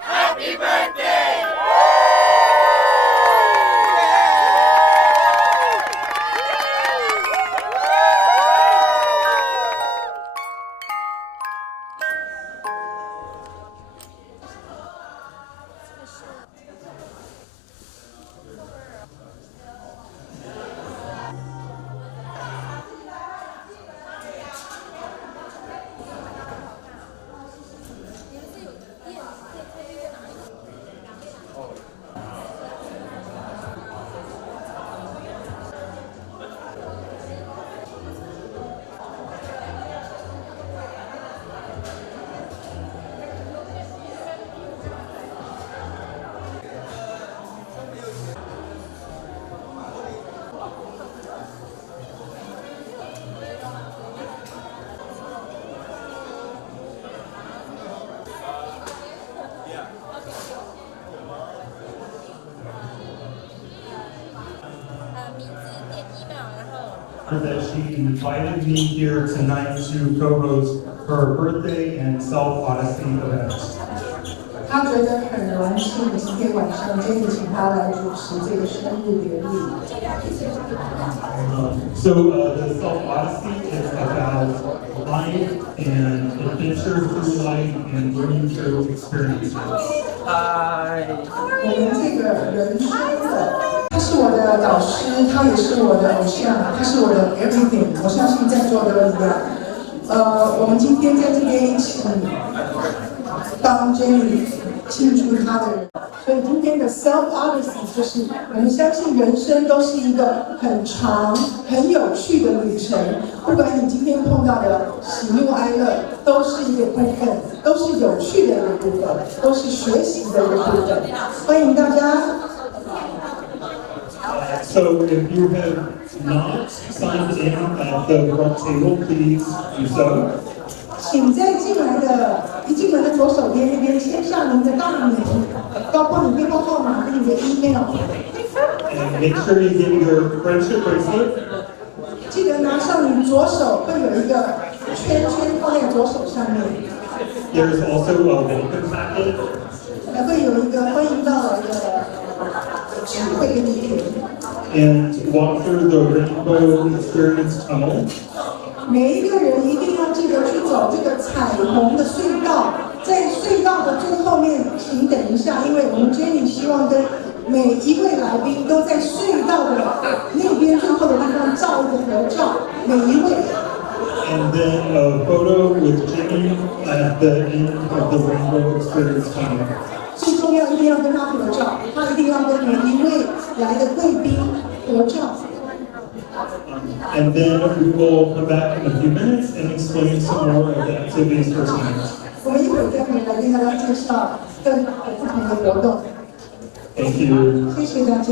Happy birthday! 名字点email，然后。That she invited me here tonight to co-host her birthday and self-odyssey event. 他觉得很荣幸，今天晚上真的请他来主持这个生日典礼。So the self-odyssey is about life and adventure through life and learning through experiences. 我们这个人生的，他是我的导师，他也是我的偶像，他是我的 everything。我相信在座都一样。我们今天在这边一起帮 Jenny 庆祝她的人，所以今天的 self odyssey 就是我们相信人生都是一个很长、很有趣的旅程。不管你今天碰到的喜怒哀乐，都是一个部分，都是有趣的一个部分，都是学习的一个部分。欢迎大家。So if you have not signed in at the front table, please do so. 请在进来的一进门的左手边那边签上您的大名，包括你电话号码跟你的 email。And make sure you get your friendship bracelet. 记得拿上你左手会有一个圈圈放在左手上面。There's also a welcome packet. 还会有一个欢迎到来的纸会给你填。And walk through the Rainbow Experience Tunnel. 每一个人一定要记得去走这个彩虹的隧道，在隧道的最后面，请等一下，因为我们Jenny希望跟每一位来宾都在隧道的那边最后的地方照一个合照，每一位。And then a photo with Jenny at the end of the Rainbow Experience Tunnel. 最重要，一定要跟他合照，他一定要跟每一位来的贵宾合照。And then we will come back in a few minutes and explain some more of the activities for tonight. 我们一会儿再回来跟大家介绍更不同的活动。Thank you. 谢谢大家。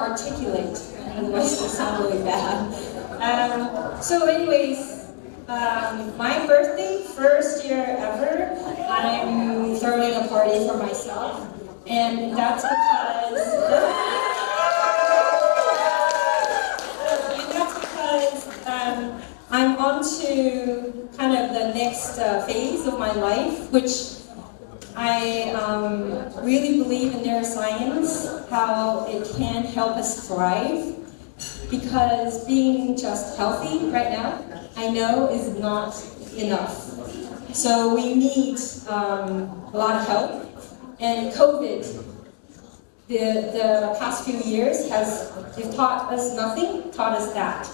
articulate, otherwise it'll sound really bad. So anyways, my birthday, first year ever, I'm throwing a party for myself. And that's because I'm on to kind of the next phase of my life, which I really believe in neuroscience, how it can help us thrive, because being just healthy right now, I know, is not enough. So we need a lot of help. And COVID, the past few years has taught us nothing, taught us that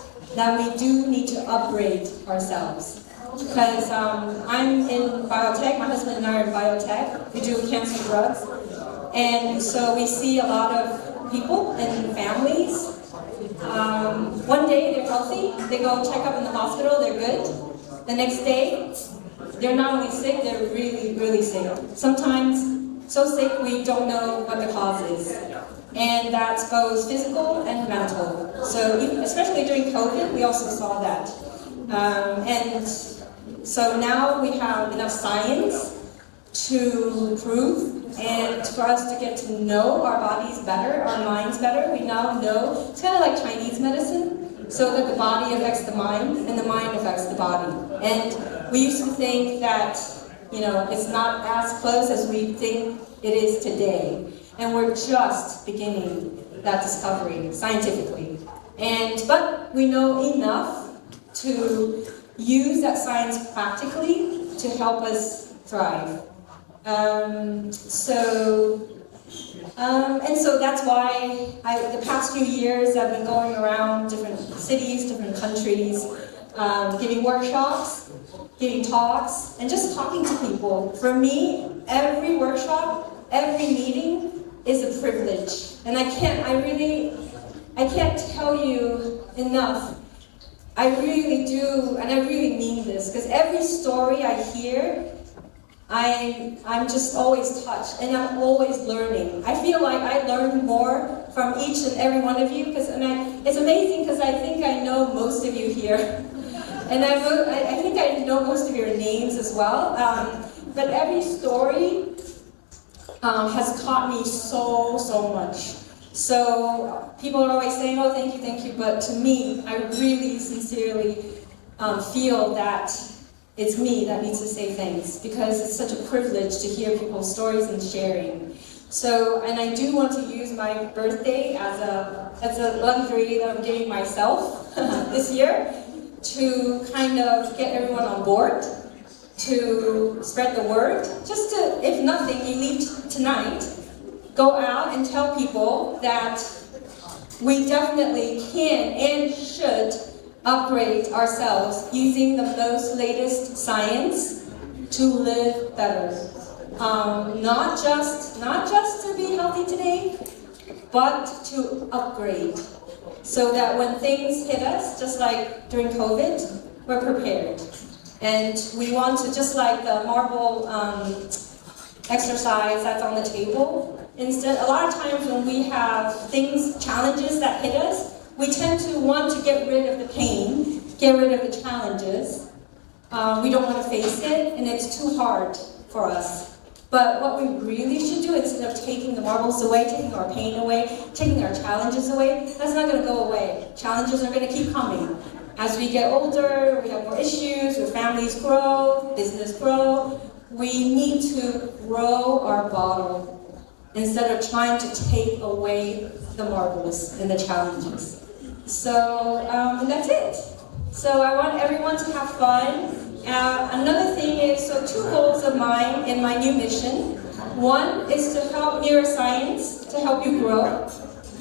we do need to upgrade ourselves. Because I'm in biotech, my husband and I are in biotech, we do cancer drugs, and so we see a lot of people and families. One day they're healthy, they go check up in the hospital, they're good. The next day, they're not only sick, they're really, really sick. Sometimes so sick we don't know what the cause is. And that's both physical and mental. So especially during COVID, we also saw that. And so now we have enough science to prove and for us to get to know our bodies better, our minds better. We now know, it's kind of like Chinese medicine, so that the body affects the mind and the mind affects the body. And we used to think that, you know, it's not as close as we think it is today. And we're just beginning that discovery scientifically. But we know enough to use that science practically to help us thrive. And so that's why the past few years I've been going around different cities, different countries, giving workshops, giving talks, and just talking to people. For me, every workshop, every meeting is a privilege. And I can't tell you enough. I really do, and I really mean this, because every story I hear, I'm just always touched, and I'm always learning. I feel like I learn more from each and every one of you, it's amazing because I think I know most of you here. And I think I know most of your names as well. But every story has taught me so much. So people are always saying, oh, thank you, but to me, I really sincerely feel that it's me that needs to say thanks, because it's such a privilege to hear people's stories and sharing. So, and I do want to use my birthday as a luxury that I'm giving myself this year to kind of get everyone on board, to spread the word, just to, if nothing, you leave tonight, go out and tell people that we definitely can and should upgrade ourselves using the most latest science to live better. Not just to be healthy today, but to upgrade. So that when things hit us, just like during COVID, we're prepared. And we want to, just like the marble exercise that's on the table, instead, a lot of times when we have challenges that hit us, we tend to want to get rid of the pain, get rid of the challenges. We don't want to face it, and it's too hard for us. But what we really should do, instead of taking the marbles away, taking our pain away, taking our challenges away, that's not going to go away. Challenges are going to keep coming. As we get older, we have more issues, our families grow, business grow. We need to grow our bottle instead of trying to take away the marbles and the challenges. So that's it. So I want everyone to have fun. Another thing is, so 2 goals of mine in my new mission. 1 is to help neuroscience, to help you grow.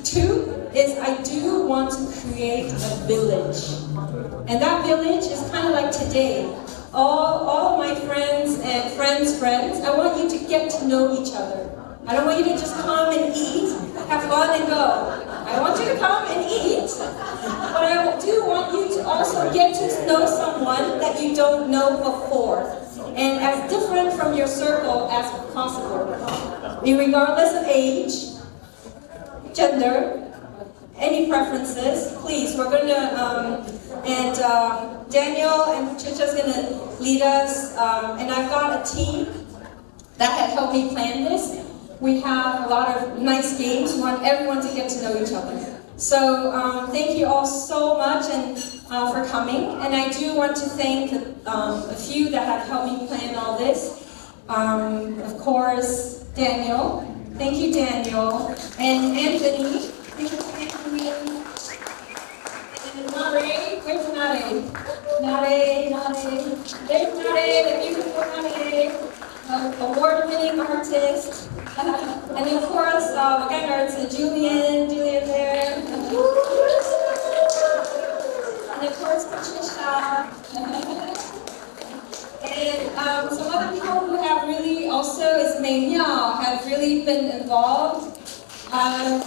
2 is I do want to create a village. And that village is kind of like today. All of my friends and friends, I want you to get to know each other. I don't want you to just come and eat, have fun and go. I want you to come and eat, but I do want you to also get to know someone that you don't know before, and as different from your circle as possible, regardless of age, gender, any preferences, please. We're going to, Daniel and Patricia's going to lead us, and I've got a team that had helped me plan this. We have a lot of nice games. We want everyone to get to know each other. So thank you all so much and for coming. And I do want to thank a few that have helped me plan all this. Of course, Daniel. Thank you, Daniel. And Anthony. Thank you, Anthony. And Nare. Where's Nare? Nare. There's Nare, the beautiful Nare. Award-winning artist. And of course, again, artist Julian there. And of course, Patricia. And some other people who have really also is Mei Miao have really been involved. And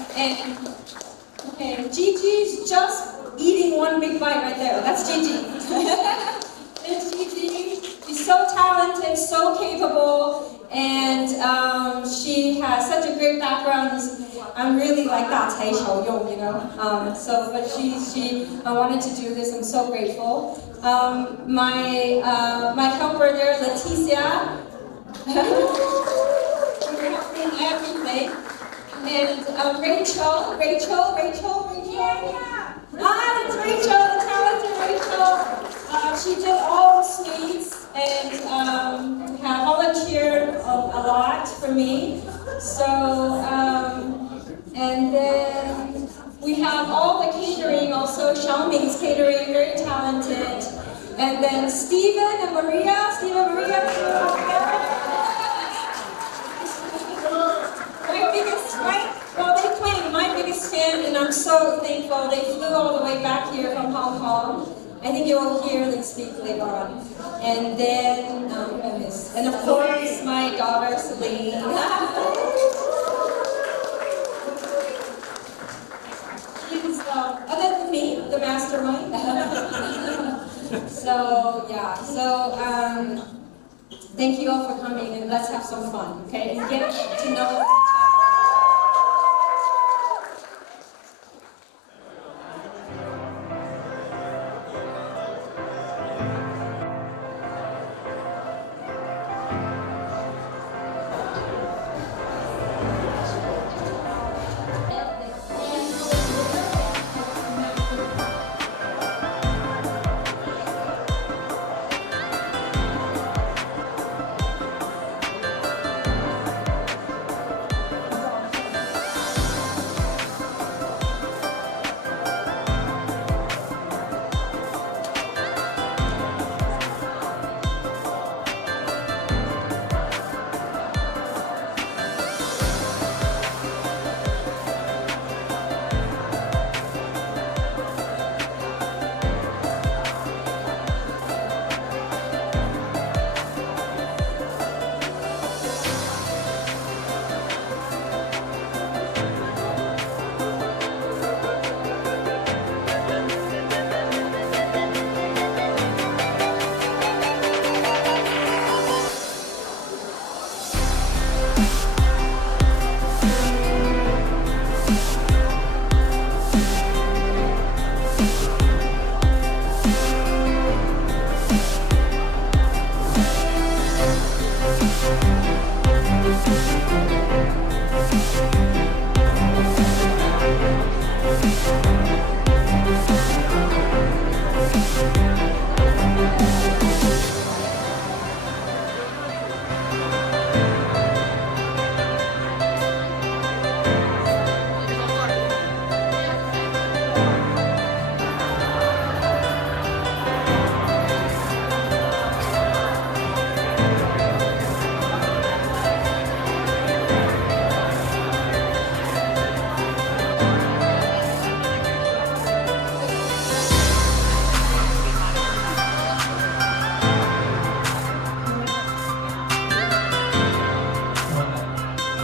okay, Gigi's just eating one big bite right there. That's Gigi. It's Gigi. She's so talented, so capable, and she has such a great background. I'm really like that, you know. But she wanted to do this. I'm so grateful. My helper there, Leticia. We're helping everything. And Rachel. Ah, it's Rachel, the talented Rachel. She did all the sweets and have volunteered a lot for me. So, and then we have all the catering also. Xiaoming's catering, very talented. And then Stephen and Maria. My biggest, they claim my biggest fan, and I'm so thankful. They flew all the way back here from Hong Kong. I think you will hear them speak later on. And then, and of course, my daughter, Celine. She's, other than me, the mastermind. Thank you all for coming, and let's have some fun, okay? And get to know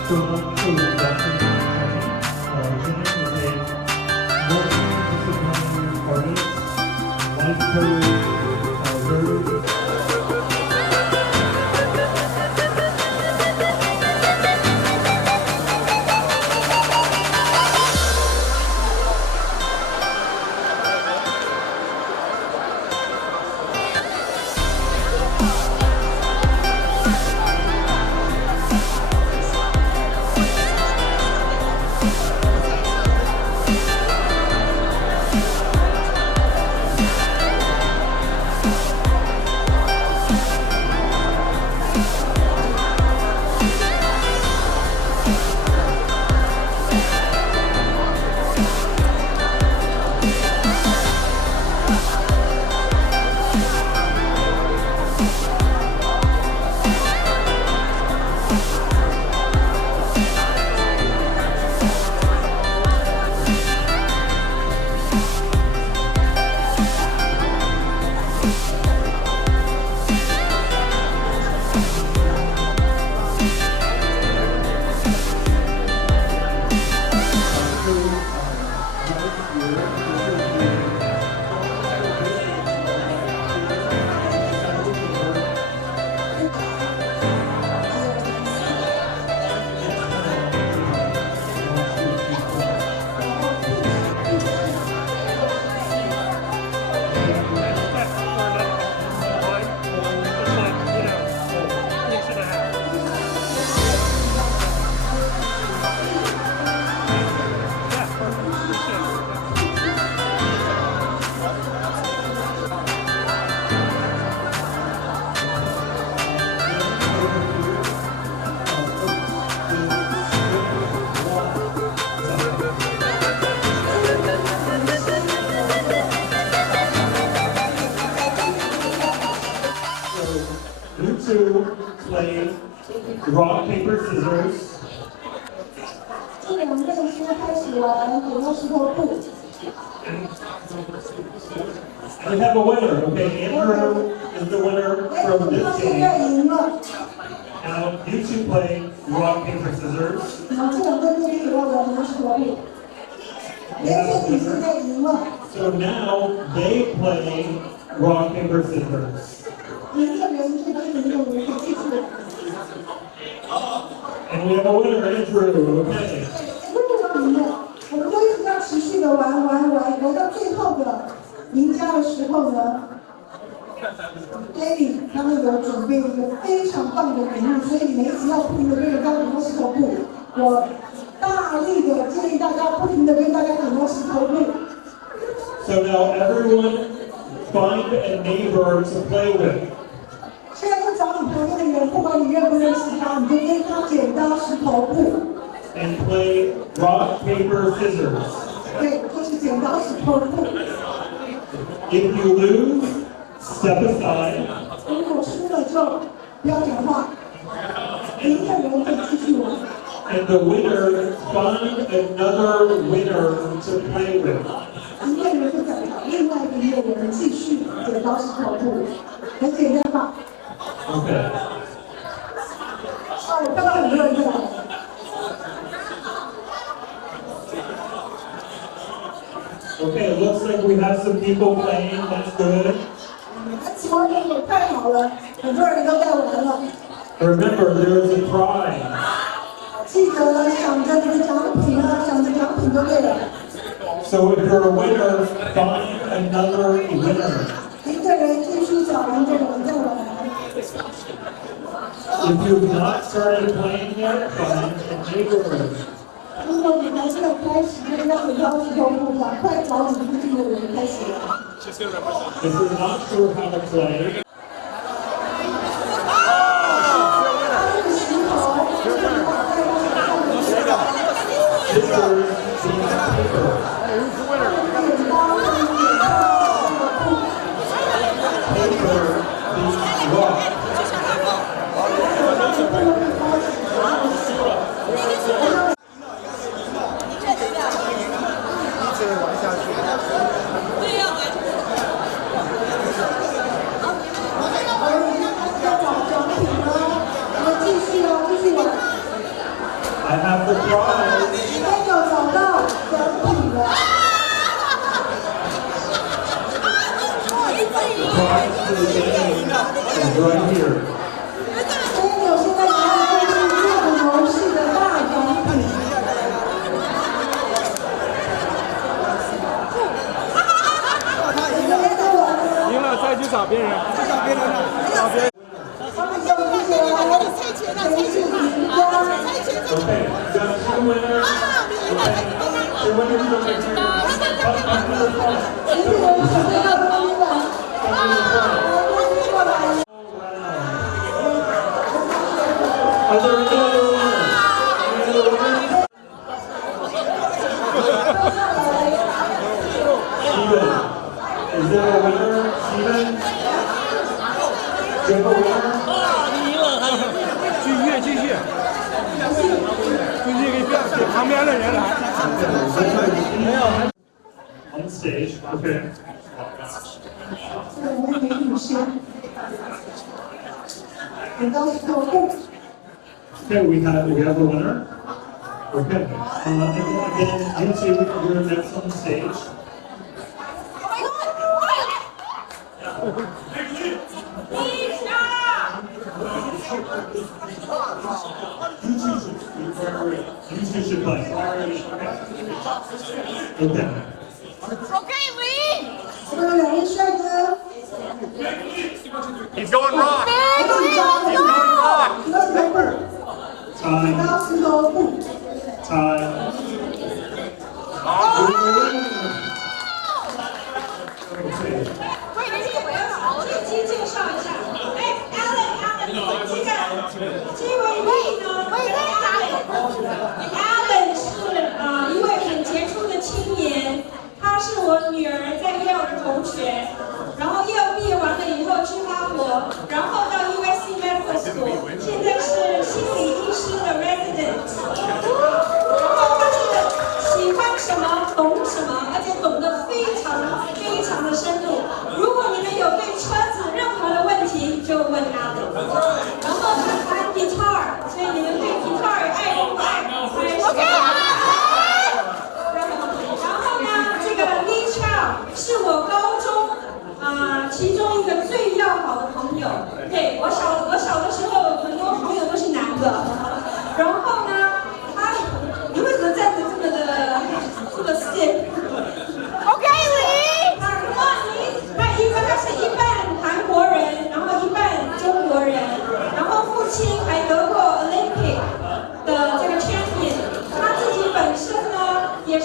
So much for watching Jenny is a multidisciplinary artist, life coach, very 起玩剪刀石头布。We have a winner, okay? Andrew is the winner from this 现 game. 在赢了。 Now, you two play rock, paper, scissors. 然后这两个妹妹也要玩剪刀石头布。连姐你现在赢了。 So now they play rock, paper, scissors. 赢的人就跟赢的人可以继续。 And we have a winner, Andrew, okay? 为什么赢了？我们都一直要持续的玩到最后的赢家的时候呢 ，David 他们有准备一个非常棒的礼物，所以你们一直要不停的跟人家点石头布。我大力的建议大家不停的跟大家点石头布。 So now everyone find a neighbor to play with. 现在就找你旁边的人，不管你认不认识他，你就跟他剪刀石头布。 And play rock, paper, scissors. 对，就是剪刀石头布。 If you lose, step aside. 如果输了就不要讲话，赢的人可以继续玩。 And the winner find another winner to play with. 赢的人就找另外一个人继续剪刀石头布，很简单吧？ Okay. 我看到很多人在玩。 Okay, it looks like we have some people playing. That's good. 直播间也太好了，很多人都在玩了。 Remember, there is a prize. 记得想着你的奖品啊，想着奖品就对了。 So if you're a winner, find another winner. 赢的人继续找赢的人再玩。 If you've not started playing yet, find a neighbor. 如果你还没有开始跟他剪刀石头布，赶快找你附近的人开始玩。 If you're not sure how to play, 这个石头就是打在他手上的石头。 scissors, being paper. 剪刀是剪刀石头布。 Paper, being rock. 继续玩。 I have the prize. 没有找到奖品了。 The prize for the game is right here. 所以我现在拿的就是这个游戏的大奖品。你们来跟我。赢了再去找别人，去找别人了，找别人。他们有一些谁是赢家？ Okay, we got two winners. Okay, two winners over here. Come to the front. 赢的人准备到这边来。 Come to the front. 过来。 Are there any other winners? Any other winners? Steven, is there a winner? Steven? Do you have a winner? 继续给旁边的人来。 On stage, okay. 这个我们美女先。剪刀石头布。 Okay, we have a winner. Okay. And again, you two, you're next on the stage. You two should play. Okay. Okay, Lee. 这个两位帅哥。 He's going rock. 很紧张。 He's going rock. 剪刀 Time. 石头布。 Time. Okay. 先介绍一下，哎 ，Alan， 这位丽呢，Alan 是一位很杰出的青年，他是我女儿在耶尔的同学，然后耶尔毕业完了以后去哈佛，然后到 USC Medical School， 现在是心理医师的 resident， 然后他是喜欢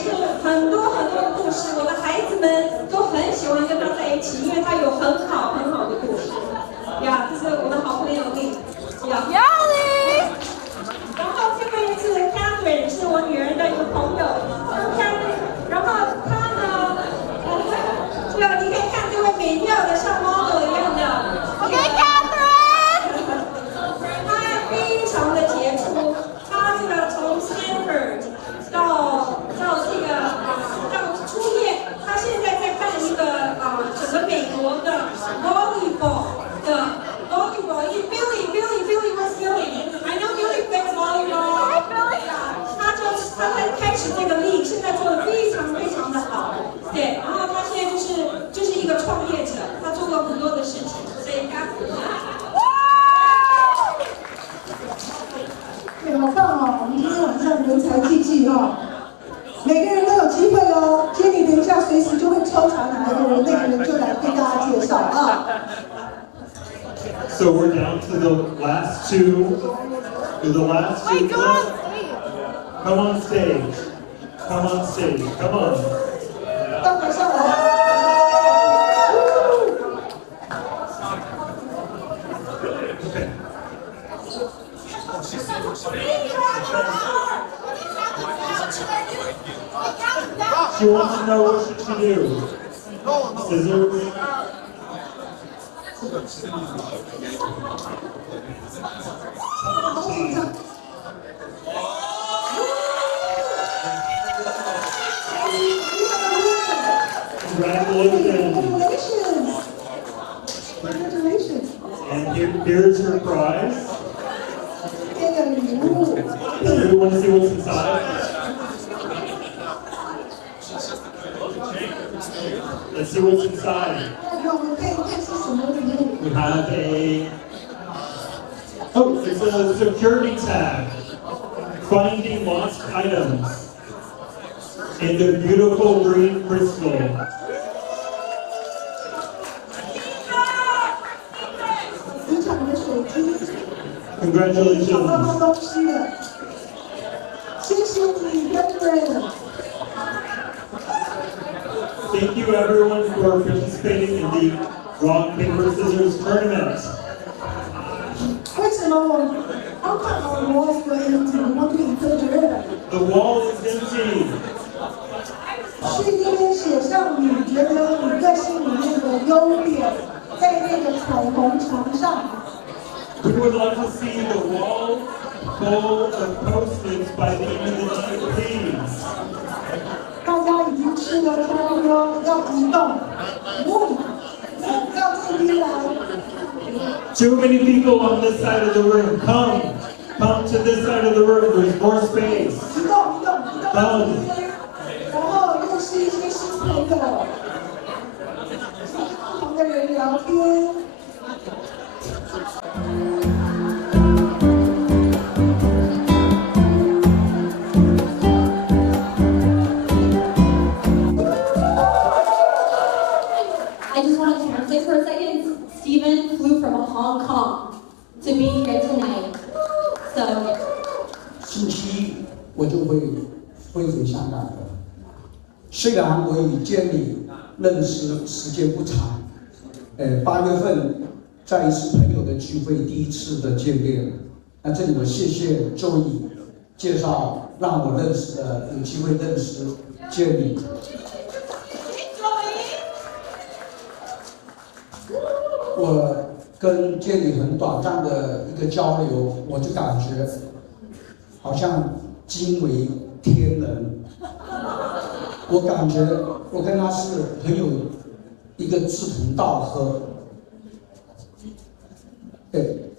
是很多很多的故事，我的孩子们都很喜欢跟他在一起，因为他有很好很好的故事。呀，这是我的好朋友丽。呀。然后这位是 Catherine， 是我女儿的一个朋友。然后她呢，这个你可以看这位美妙的像 model 一样的。OK Catherine。她非常的杰出，她这个从 Stanford 到这个到初夜，她现在在办一个整个美国的 volleyball 的 volleyball， 因为 Billy was Billy。I know Billy plays volleyball。他才开始这个力，现在做的非常非常的好，对。然后他现在就是一个创业者，他做过很多的事情，所以他。对，好棒哦！我们今天晚上人才济济哦，每个人都有机会哦。Jenny等一下随时就会抽查哪一个人，那个人就来跟大家介绍啊。So we're down to the last two. The last two. Come on stage. Come on stage. Come on. 到台上来。Okay. She wants to know what should she do. Scissors. Congratulations! Congratulations! And here's her prize. 这个礼物。 Do you want to see what's inside? Let's see what's inside. 让我们看一看是什么礼物。 We have it's a security tag. Finding lost items in the beautiful green crystal. 磁场的水晶。 Congratulations. 找到东西了。谢谢你 ，Catherine。 Thank you everyone for participating in the rock, paper, scissors tournament. 为什么我how come our walls were empty? We want to encourage everyone. The wall is empty. 去那边写上你觉得你在心里面的优点，在那个彩虹墙上。 We would like to see the wall full of Post-its by the end of the night, please. 大家已经吃了差不多，要移动，到这边来。 Too many people on this side of the room. Come to this side of the room. There's more space. 移动到这边，然后认识一些新朋友，跟不同的人聊天。 I just want to translate for a second. Stephen flew from Hong Kong to be here tonight. So. 星期一我就会飞回香港的。虽然我与Jenny认识时间不长，8月份在一次朋友的聚会第一次的见面。那这里我谢谢周毅介绍，让我认识的有机会认识Jenny。 我跟Jenny很短暂的一个交流，我就感觉好像惊为天人。我感觉我跟她是很有一个志同道合。对，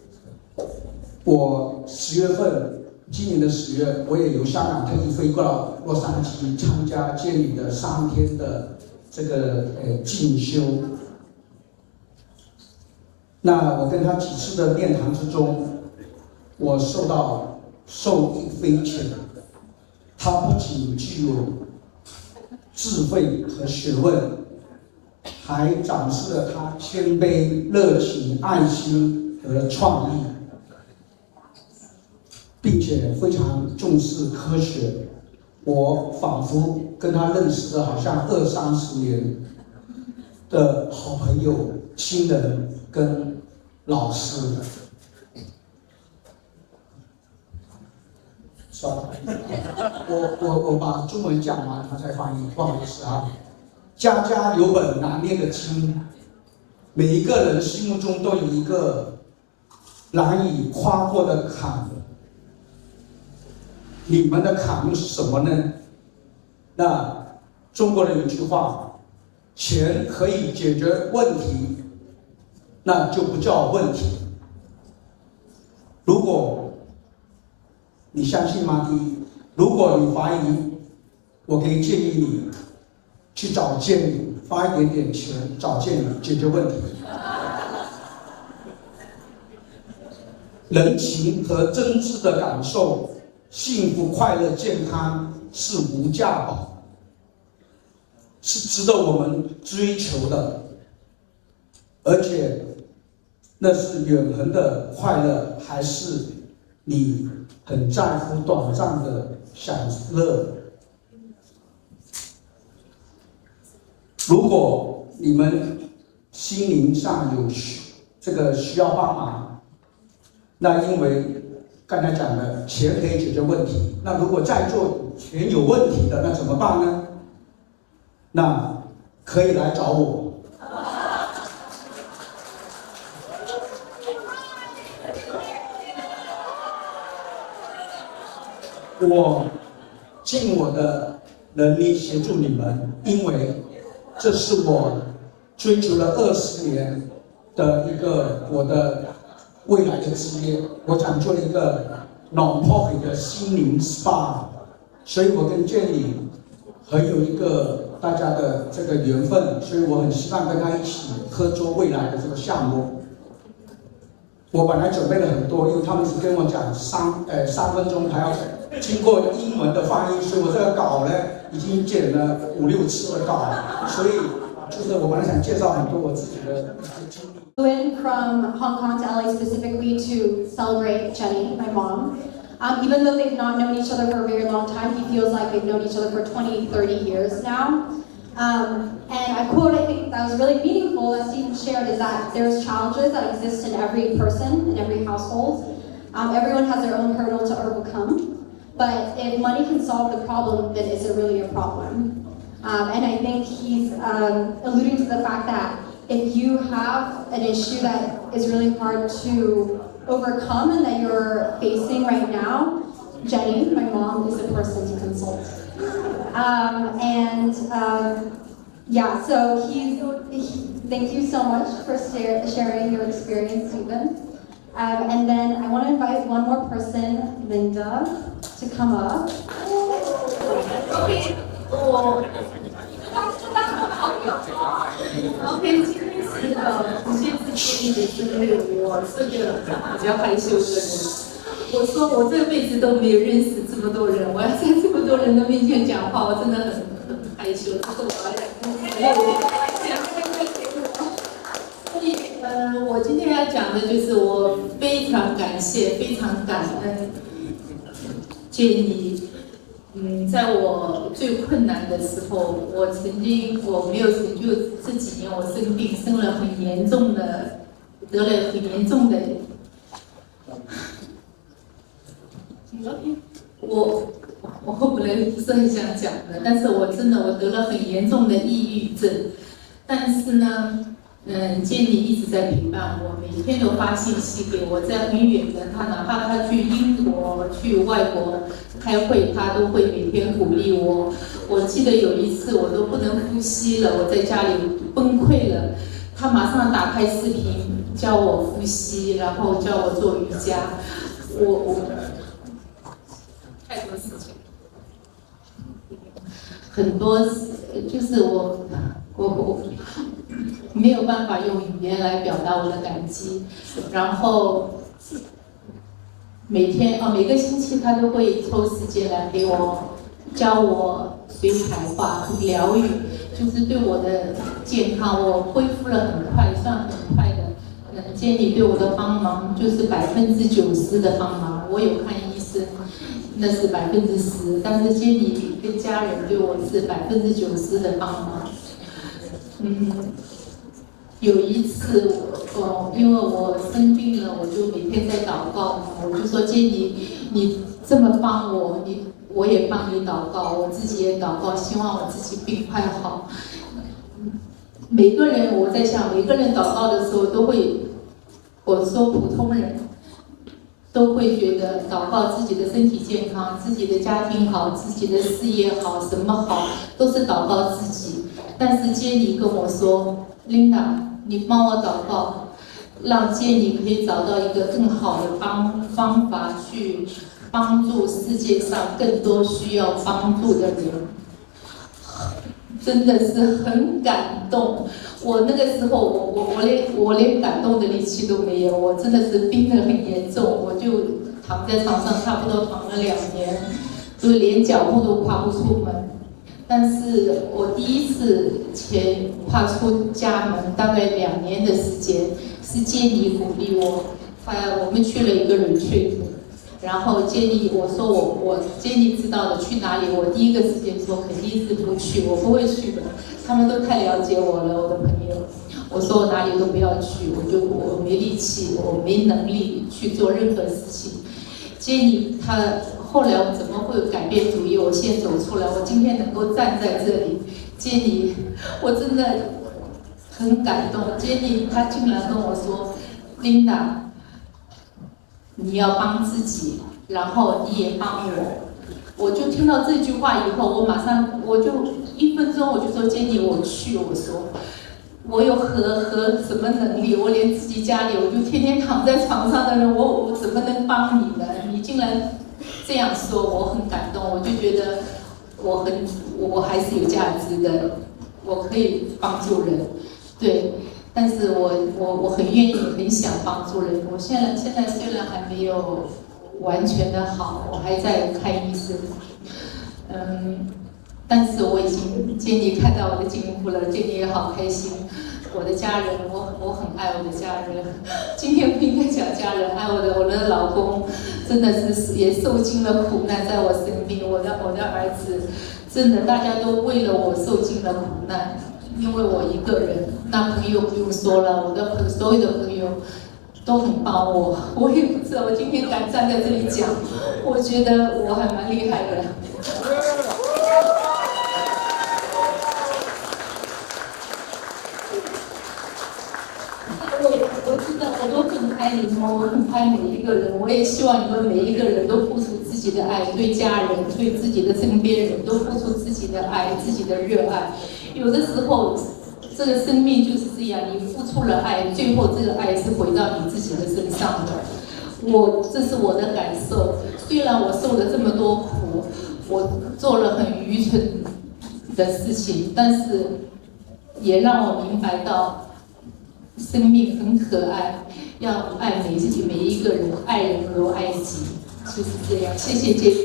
我10月份，今年的10月，我也由香港特意飞过到洛杉矶参加Jenny的3天的这个进修。 那我跟他几次的面谈之中，我受益匪浅。他不仅具有智慧和学问，还展示了他谦卑、热情、爱心和创意，并且非常重视科学。我仿佛跟他认识的好像20-30年的好朋友、亲人跟老师。算了，我把中文讲完，他才翻译，不好意思啊。家家有本难念的经，每一个人心目中都有一个难以跨过的坎。你们的坎又是什么呢？那中国人有一句话，钱可以解决问题，那就不叫问题。如果你相信马蒂，如果你怀疑，我可以建议你去找监理，花一点点钱找监理解决问题。人情和真挚的感受，幸福、快乐、健康是无价宝，是值得我们追求的，而且那是永恒的快乐，还是你很在乎短暂的享乐？如果你们心灵上有这个需要帮忙，那因为刚才讲的钱可以解决问题，那如果在座钱有问题的，那怎么办呢？那可以来找我。我尽我的能力协助你们，因为这是我追求了20年的一个我的未来的职业。我讲究了一个 non-profit 的心灵 SPA， 所以我跟建理很有一个大家的这个缘分，所以我很希望跟他一起合作未来的这个项目。我本来准备了很多，因为他们只跟我讲3分钟，还要经过英文的翻译，所以我这个稿呢已经剪了5-6次的稿，所以就是我本来想介绍很多我自己的一些经历。Flew in from Hong Kong to LA specifically to celebrate Jenny, my mom. Even though they've not known each other for a very long time, he feels like they've known each other for 20, 30 years now. And a quote I think that was really meaningful that Stephen shared is that there's challenges that exist in every person, in every household. Everyone has their own hurdle to overcome. But if money can solve the problem, then is it really a problem? And I think he's alluding to the fact that if you have an issue that is really hard to overcome and that you're facing right now, Jenny, my mom, is a person to consult. Yeah, so thank you so much for sharing your experience, Stephen. And then I want to invite one more person, Linda, to come up. OK， 今天是先是建立的生日，我是个比较害羞的人。我说我这辈子都没有认识这么多人，我要在这么多人的面前讲话，我真的很害羞。这是我要所以我今天要讲的就是我非常感谢、非常感恩建议。在我最困难的时候，我没有成就，这几年我生病，生了很严重的，得了很严重的，我本来不是很想讲的，但是我得了很严重的抑郁症，但是呢，建理一直在陪伴我，每天都发信息给我，在很远的他，哪怕他去英国、去外国开会，他都会每天鼓励我。我记得有一次我都不能呼吸了，我在家里崩溃了，他马上打开视频教我呼吸，然后教我做瑜伽。我太多事情，很多就是我没有办法用语言来表达我的感激。然后每个星期他都会抽时间来陪我，教我水彩画、疗愈，就是对我的健康，我恢复了很快，算很快的。建议对我的帮忙就是90%的帮忙。我有看医生，那是10%，但是坚尼跟家人对我是90%的帮忙。有一次因为我生病了，我就每天在祷告嘛，我就说坚尼，你这么帮我，我也帮你祷告，我自己也祷告，希望我自己病快好。每个人，我在想，每个人祷告的时候都会，我说普通人都会觉得祷告自己的身体健康、自己的家庭好、自己的事业好，什么好都是祷告自己。但是坚尼跟我说 ，Linda， 你帮我祷告，让坚尼可以找到一个更好的方法去帮助世界上更多需要帮助的人。真的是很感动，我那个时候我连感动的力气都没有，我真的是病得很严重，我就躺在床上，差不多躺了2年，就连脚步都跨不出门。但是我第一次跨出家门，大概2年的时间，是坚尼鼓励我，我们去了一个retreat。然后坚尼，我说我坚尼知道的去哪里，我第一个时间说肯定是不去，我不会去的，他们都太了解我了，我的朋友。我说我哪里都不要去，我没力气，我没能力去做任何事情。坚尼他后来我怎么会改变主意？我先走出来，我今天能够站在这里，坚尼，我真的很感动。坚尼他竟然跟我说 ，Linda。你要帮自己，然后你也帮我。我就听到这句话以后，我就1分钟我就说坚尼，我去。我说我有何什么能力？我连自己家里我就天天躺在床上的人，我怎么能帮你呢？你竟然这样说，我很感动。我就觉得我还是有价值的，我可以帮助人，对。但是我很愿意，很想帮助人。我现在虽然还没有完全的好，我还在看医生，但是我已经坚尼看到我的进步了，坚尼也好开心。我的家人，我很爱我的家人。今天不应该讲家人，爱我的老公，真的是也受尽了苦难，在我身边。我的儿子，真的大家都为了我受尽了苦难。因为我一个人，那朋友不用说了，所有的朋友都很帮我，我也不知道我今天敢站在这里讲，我觉得我还蛮厉害的。我知道我都很爱你们，我很爱每一个人，我也希望你们每一个人都付出自己的爱，对家人，对自己的身边人都付出自己的爱，自己的热爱。有的时候，这个生命就是这样，你付出了爱，最后这个爱是回到你自己的身上的。这是我的感受。虽然我受了这么多苦，我做了很愚蠢的事情，但是也让我明白到，生命很可爱，要爱每一个人，爱人如爱己，就是这样。谢谢姐。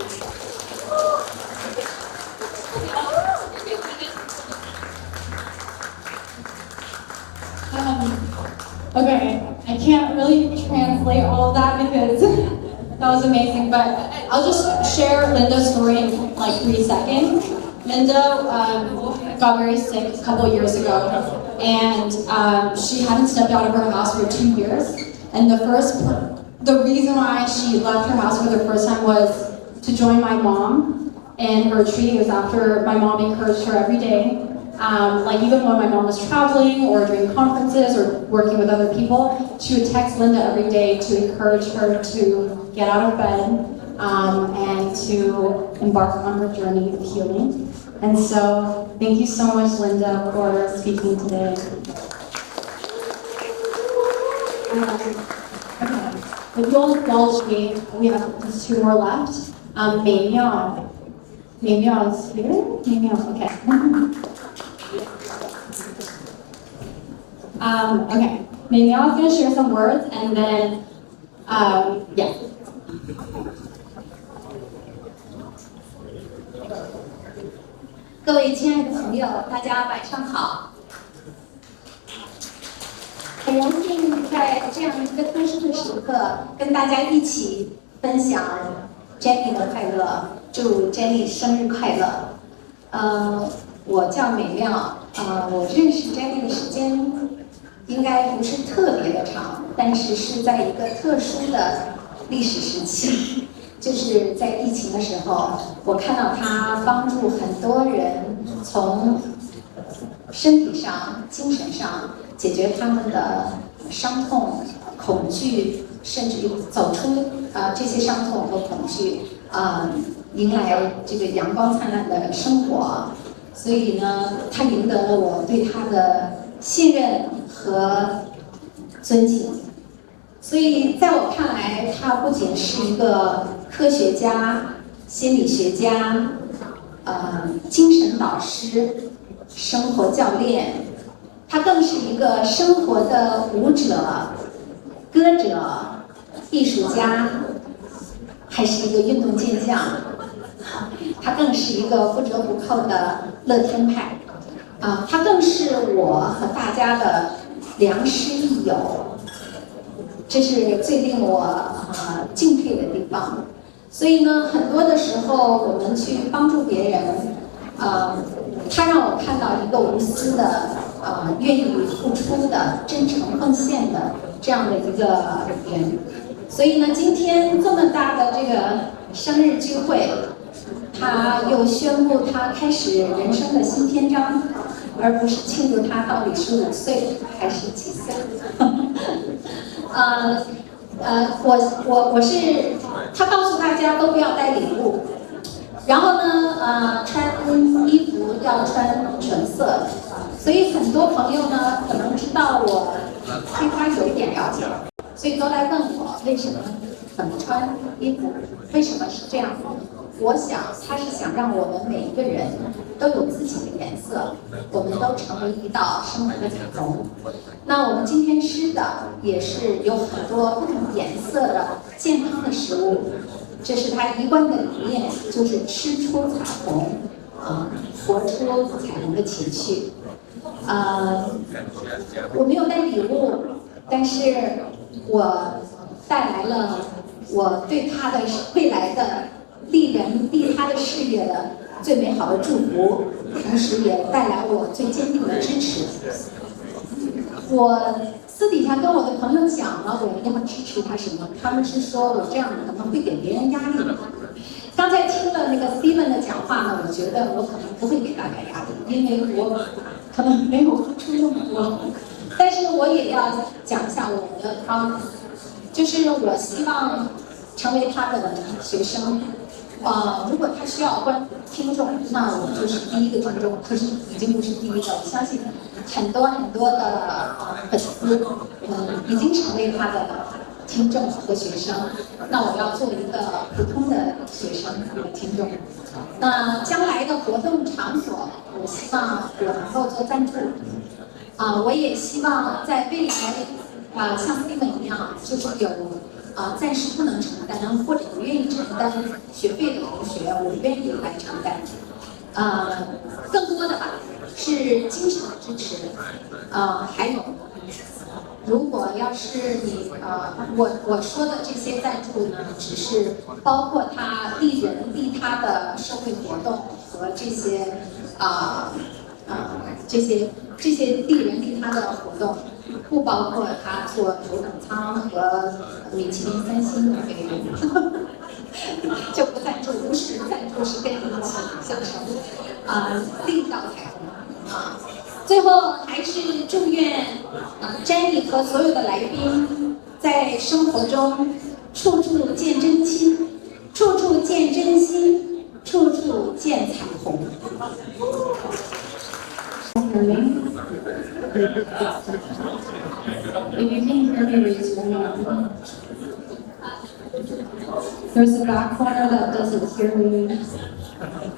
Okay, I can't really translate all of that because that was amazing, but I'll just share Linda's story in like 3 seconds. Linda got very sick a couple years ago, and she hadn't stepped out of her house for 2 years. And the reason why she left her house for the first time was to join my mom in her retreat. It was after my mom encouraged her every day. Like even when my mom was traveling or during conferences or working with other people, she would text Linda every day to encourage her to get out of bed and to embark on her journey of healing. And so thank you so much, Linda, for speaking today. Okay. If you'll indulge me, we have just 2 more left. Mei Miao. Mei Miao is here? Mei Miao, okay. Okay, Mei Miao is going to share some words, and then, yeah. 各位亲爱的朋友，大家晚上好。很荣幸在这样一个特殊的时刻，跟大家一起分享 Jenny 的快乐，祝 Jenny 生日快乐。我叫美妙，我认识 Jenny 的时间应该不是特别的长，但是是在一个特殊的历史时期，就是在疫情的时候，我看到她帮助很多人从身体上、精神上解决他们的伤痛、恐惧，甚至走出这些伤痛和恐惧，迎来这个阳光灿烂的生活。所以呢，他赢得了我对他的信任和尊敬。所以在我看来，他不仅是一个科学家、心理学家，精神导师、生活教练，他更是一个生活的舞者、歌者、艺术家，还是一个运动健将。他更是一个不折不扣的乐天派，他更是我和大家的良师益友，这是最令我敬佩的地方。所以呢，很多的时候我们去帮助别人，他让我看到一个无私的、愿意付出的、真诚奉献的这样的一个人。所以呢，今天这么大的这个生日聚会，他又宣布他开始人生的新篇章，而不是庆祝他到底是5岁还是几岁。我是他告诉大家都不要带礼物，然后呢，穿衣服要穿纯色的，所以很多朋友呢可能知道我对他有一点了解，所以都来问我为什么怎么穿衣服，为什么是这样。我想他是想让我们每一个人都有自己的颜色，我们都成为一道生活的彩虹。那我们今天吃的也是有很多不同颜色的健康的食物，这是他一贯的理念，就是吃出彩虹，活出彩虹的情绪。我没有带礼物，但是我带来了我对他的未来的利他的事业的最美好的祝福，同时也带来我最坚定的支持。我私底下跟我的朋友讲了我要支持他什么，他们是说我这样可能会给别人压力。刚才听了那个 Steven 的讲话呢，我觉得我可能不会给大家压力，因为我可能没有付出那么多。但是我也要讲一下我的就是我希望成为他的学生。如果他需要听众，那我就是第一个听众，可是已经不是第一个。我相信很多的粉丝，已经成为他的听众和学生。那我要做一个普通的学生和听众。那将来的活动场所，我希望我能够做赞助。我也希望在未来，像 Steven 一样，就是有。暂时不能承担或者不愿意承担学费的同学，我愿意来承担。更多的吧是精神的支持。还有，如果要是你我说的这些赞助呢，只是包括他利人利他的社会活动和这些利人利他的活动。不包括他做头等舱和米其林3星的费用，就不赞助，不是赞助，是跟你一起享受另一道彩虹。最后还是祝愿Jenny 和所有的来宾在生活中处处见真情，处处见真心，处处见彩虹。If you can hear me, raise your hand. There's a back corner that doesn't hear me.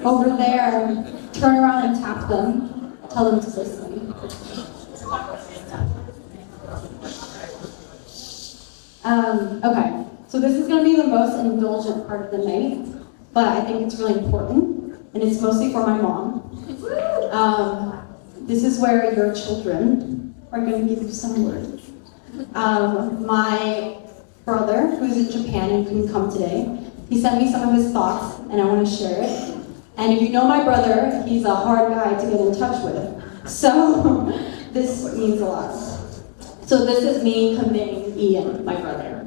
Over there, turn around and tap them. Tell them to listen. Okay, so this is going to be the most indulgent part of the night, but I think it's really important, and it's mostly for my mom. This is where your children are going to give you some words. My brother, who's in Japan and couldn't come today, He sent me some of his thoughts, and I want to share it. And if you know my brother, he's a hard guy to get in touch with. So this means a lot. So this is me conveying Ian, my brother.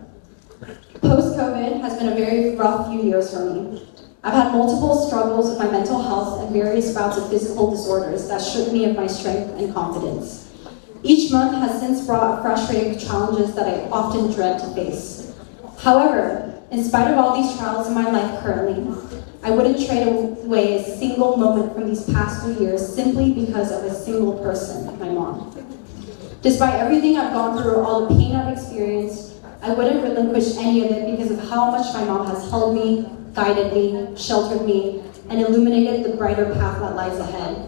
Post-COVID has been a very rough few years for me. I've had multiple struggles with my mental health and various bouts of physical disorders that stripped me of my strength and confidence. Each month has since brought a fresh wave of challenges that I often dread to face. However, in spite of all these trials in my life currently, I wouldn't trade away a single moment from these past 2 years simply because of a single person, my mom. Despite everything I've gone through, all the pain I've experienced, I wouldn't relinquish any of it because of how much my mom has held me, guided me, sheltered me, and illuminated the brighter path that lies ahead.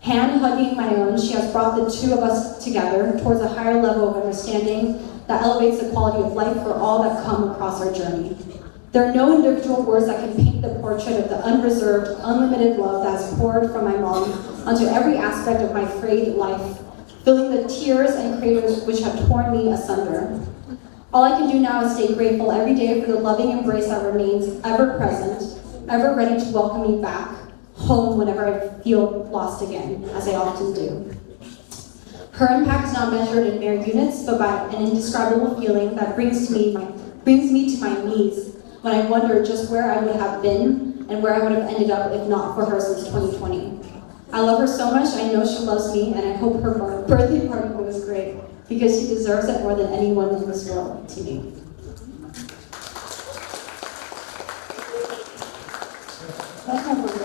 Hand hugging my own, she has brought the two of us together towards a higher level of understanding that elevates the quality of life for all that come across our journey. There are no individual words that can paint the portrait of the unreserved, unlimited love that has poured from my mom onto every aspect of my frayed life, filling the tears and craters which have torn me asunder. All I can do now is stay grateful every day for the loving embrace that remains ever present, ever ready to welcome me back home whenever I feel lost again, as I often do. Her impact is not measured in mere units, but by an indescribable feeling that brings me to my knees when I wonder just where I would have been and where I would have ended up if not for her since 2020. I love her so much, I know she loves me, and I hope her birthday party goes great, because she deserves it more than anyone in this world to me. That's my word.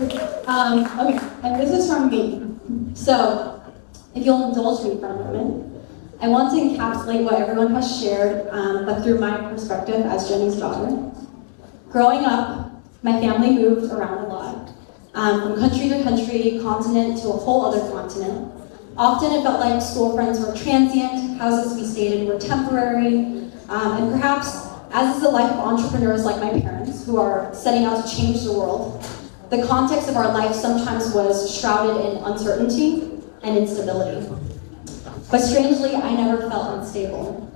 Okay, and this is from me. So, if you'll indulge me for a moment, I want to encapsulate what everyone has shared, but through my perspective as Jenny's daughter. Growing up, my family moved around a lot, from country to country, continent to a whole other continent. Often it felt like school friends were transient, houses we stayed in were temporary, and perhaps, as is the life of entrepreneurs like my parents, who are setting out to change the world, the context of our life sometimes was shrouded in uncertainty and instability. But strangely, I never felt unstable.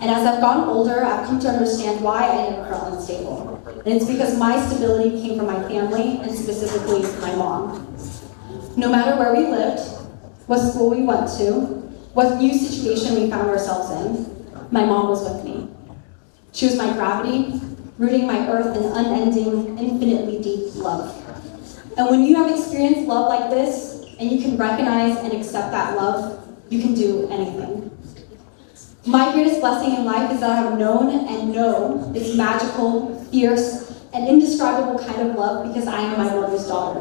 And as I've gotten older, I've come to understand why I never felt unstable. And it's because my stability came from my family, and specifically my mom. No matter where we lived, what school we went to, what new situation we found ourselves in, my mom was with me. She was my gravity, rooting my earth in unending, infinitely deep love. And when you have experienced love like this, and you can recognize and accept that love, you can do anything. My greatest blessing in life is that I have known and know this magical, fierce, and indescribable kind of love because I am my mother's daughter.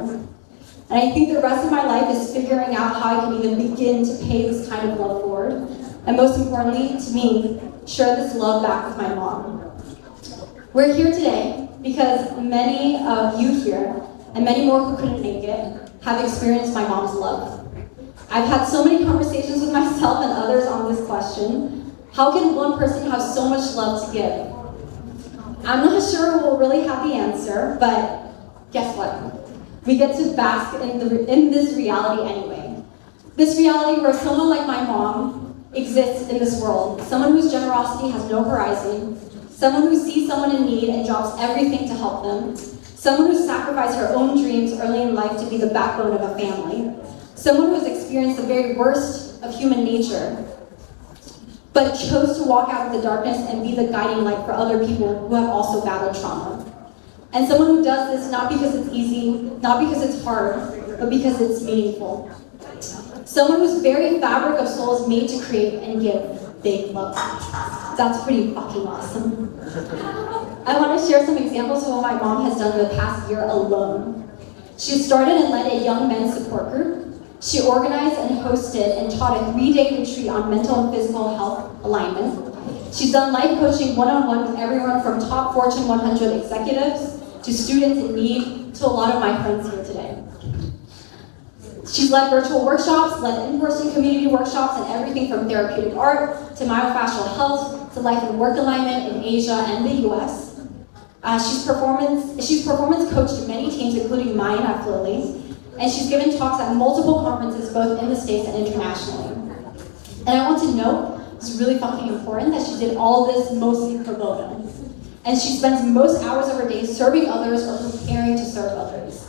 And I think the rest of my life is figuring out how I can even begin to pay this kind of love forward. And most importantly, to me, share this love back with my mom. We're here today because many of you here, and many more who couldn't make it, have experienced my mom's love. I've had so many conversations with myself and others on this question. How can one person have so much love to give? I'm not sure we'll really have the answer, but guess what? We get to bask in this reality anyway. This reality where someone like my mom exists in this world, someone whose generosity has no horizon, someone who sees someone in need and drops everything to help them, someone who sacrificed her own dreams early in life to be the backbone of a family, someone who has experienced the very worst of human nature, but chose to walk out of the darkness and be the guiding light for other people who have also battled trauma. And someone who does this not because it's easy, not because it's hard, but because it's meaningful. Someone whose very fabric of soul is made to create and give big love. That's pretty fucking awesome. I want to share some examples of what my mom has done in the past year alone. She started and led a young men's support group. She organized and hosted and taught a 3-day retreat on mental and physical health alignment. She's done life coaching one-on-one with everyone from top Fortune 100 executives to students in need to a lot of my friends here today. She's led virtual workshops, led in-person community workshops, and everything from therapeutic art to myofascial health to life and work alignment in Asia and the US. She's performance coached many teams, including mine at Flowly, and she's given talks at multiple conferences, both in the States and internationally. And I want to note, it's really fucking important that she did all this mostly pro bono. and she spends most hours of her day serving others or preparing to serve others.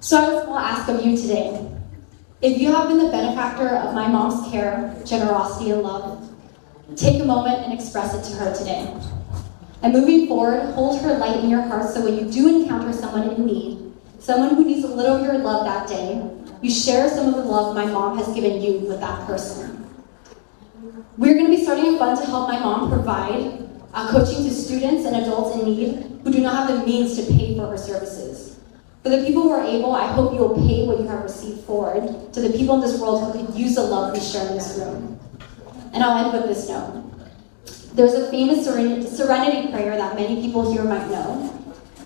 So I have a small ask of you today. If you have been the benefactor of my mom's care, generosity, and love, take a moment and express it to her today. And moving forward, hold her light in your heart so when you do encounter someone in need, someone who needs a little of your love that day, you share some of the love my mom has given you with that person. We're going to be starting a fund to help my mom provide coaching to students and adults in need who do not have the means to pay for her services. For the people who are able, I hope you will pay what you have received forward to the people in this world who could use the love we share in this room. And I'll end with this note. There's a famous serenity prayer that many people here might know.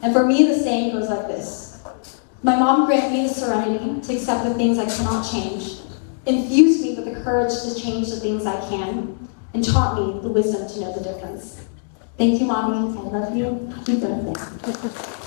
And for me, the saying goes like this. My mom granted me the serenity to accept the things I cannot change, infused me with the courage to change the things I can, and taught me the wisdom to know the difference. Thank you, Mommy. I love you. Happy birthday.